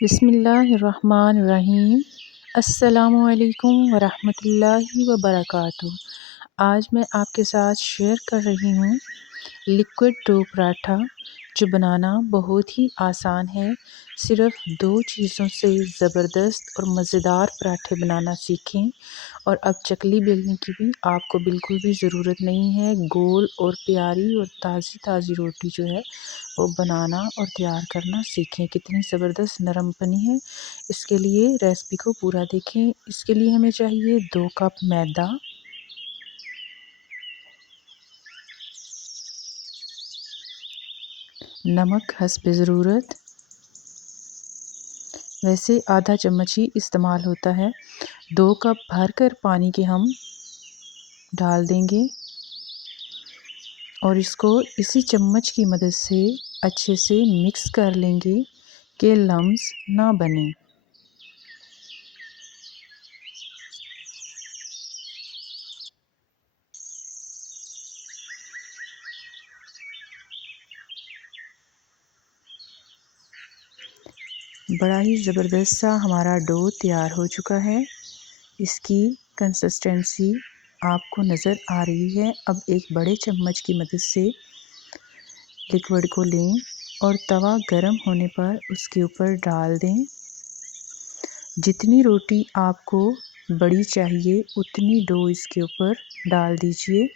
बिस्मिल्लाहिर्रहमानिर्रहीम। अस्सलामुअलैकुम वरहमतुल्लाहि वबरकातुहू। आज मैं आपके साथ शेयर कर रही हूँ लिक्विड डो पराठा, जो बनाना बहुत ही आसान है। सिर्फ़ 2 चीज़ों से ज़बरदस्त और मज़ेदार पराठे बनाना सीखें। और अब चकली बेलने की भी आपको बिल्कुल भी ज़रूरत नहीं है। गोल और प्यारी और ताज़ी रोटी जो है वो बनाना और तैयार करना सीखें। कितनी ज़बरदस्त नरम बनी है। इसके लिए रेसिपी को पूरा देखें। इसके लिए हमें चाहिए 2 कप मैदा, नमक हस्ब ज़रूरत, वैसे आधा चम्मच ही इस्तेमाल होता है। 2 कप भरकर पानी के हम डाल देंगे और इसको इसी चम्मच की मदद से अच्छे से मिक्स कर लेंगे कि लम्स ना बने। बड़ा ही ज़बरदस्त सा हमारा डो तैयार हो चुका है। इसकी कंसिस्टेंसी आपको नज़र आ रही है। अब एक बड़े चम्मच की मदद से लिक्विड को लें और तवा गरम होने पर उसके ऊपर डाल दें। जितनी रोटी आपको बड़ी चाहिए उतनी डो इसके ऊपर डाल दीजिए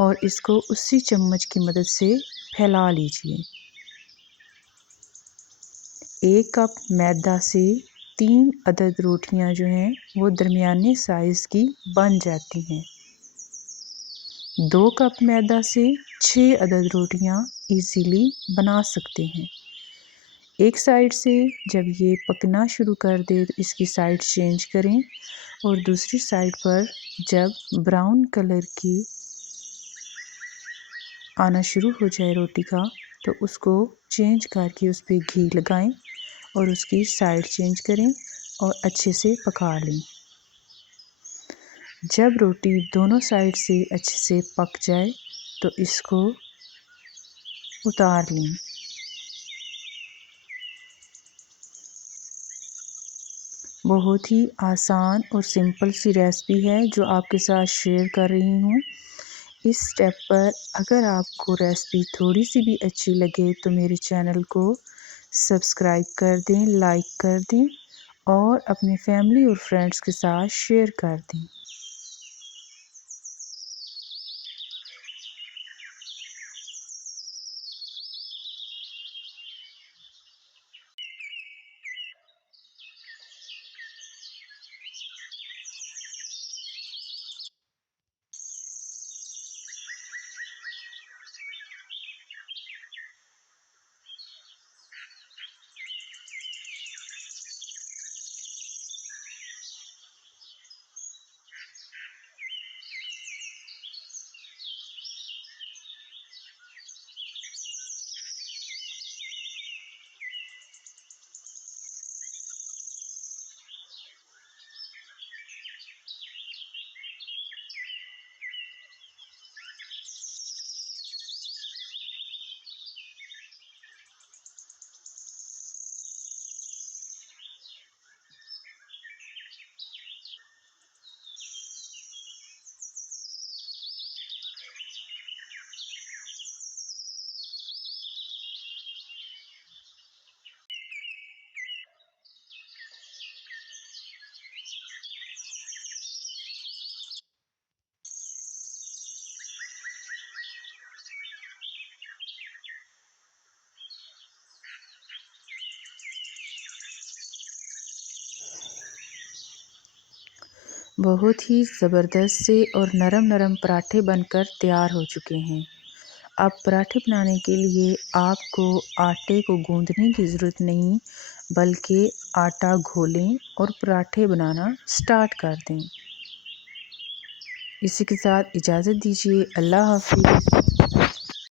और इसको उसी चम्मच की मदद से फैला लीजिए। 1 कप मैदा से 3 अदद रोटियां जो हैं वो दरमियाने साइज़ की बन जाती हैं। 2 कप मैदा से 6 अदद रोटियां इजीली बना सकते हैं। एक साइड से जब ये पकना शुरू कर दे तो इसकी साइड चेंज करें और दूसरी साइड पर जब ब्राउन कलर की आना शुरू हो जाए रोटी का तो उसको चेंज करके उस पर घी लगाएं और उसकी साइड चेंज करें और अच्छे से पका लें। जब रोटी दोनों साइड से अच्छे से पक जाए तो इसको उतार लें। बहुत ही आसान और सिंपल सी रेसिपी है जो आपके साथ शेयर कर रही हूँ। इस स्टेप पर अगर आपको रेसिपी थोड़ी सी भी अच्छी लगे तो मेरे चैनल को सब्सक्राइब कर दें, लाइक कर दें और अपने फैमिली और फ्रेंड्स के साथ शेयर कर दें। बहुत ही ज़बरदस्त से और नरम पराठे बनकर तैयार हो चुके हैं। अब पराठे बनाने के लिए आपको आटे को गूंदने की ज़रूरत नहीं, बल्कि आटा घोलें और पराठे बनाना स्टार्ट कर दें। इसी के साथ इजाज़त दीजिए। अल्लाह हाफ़िज़।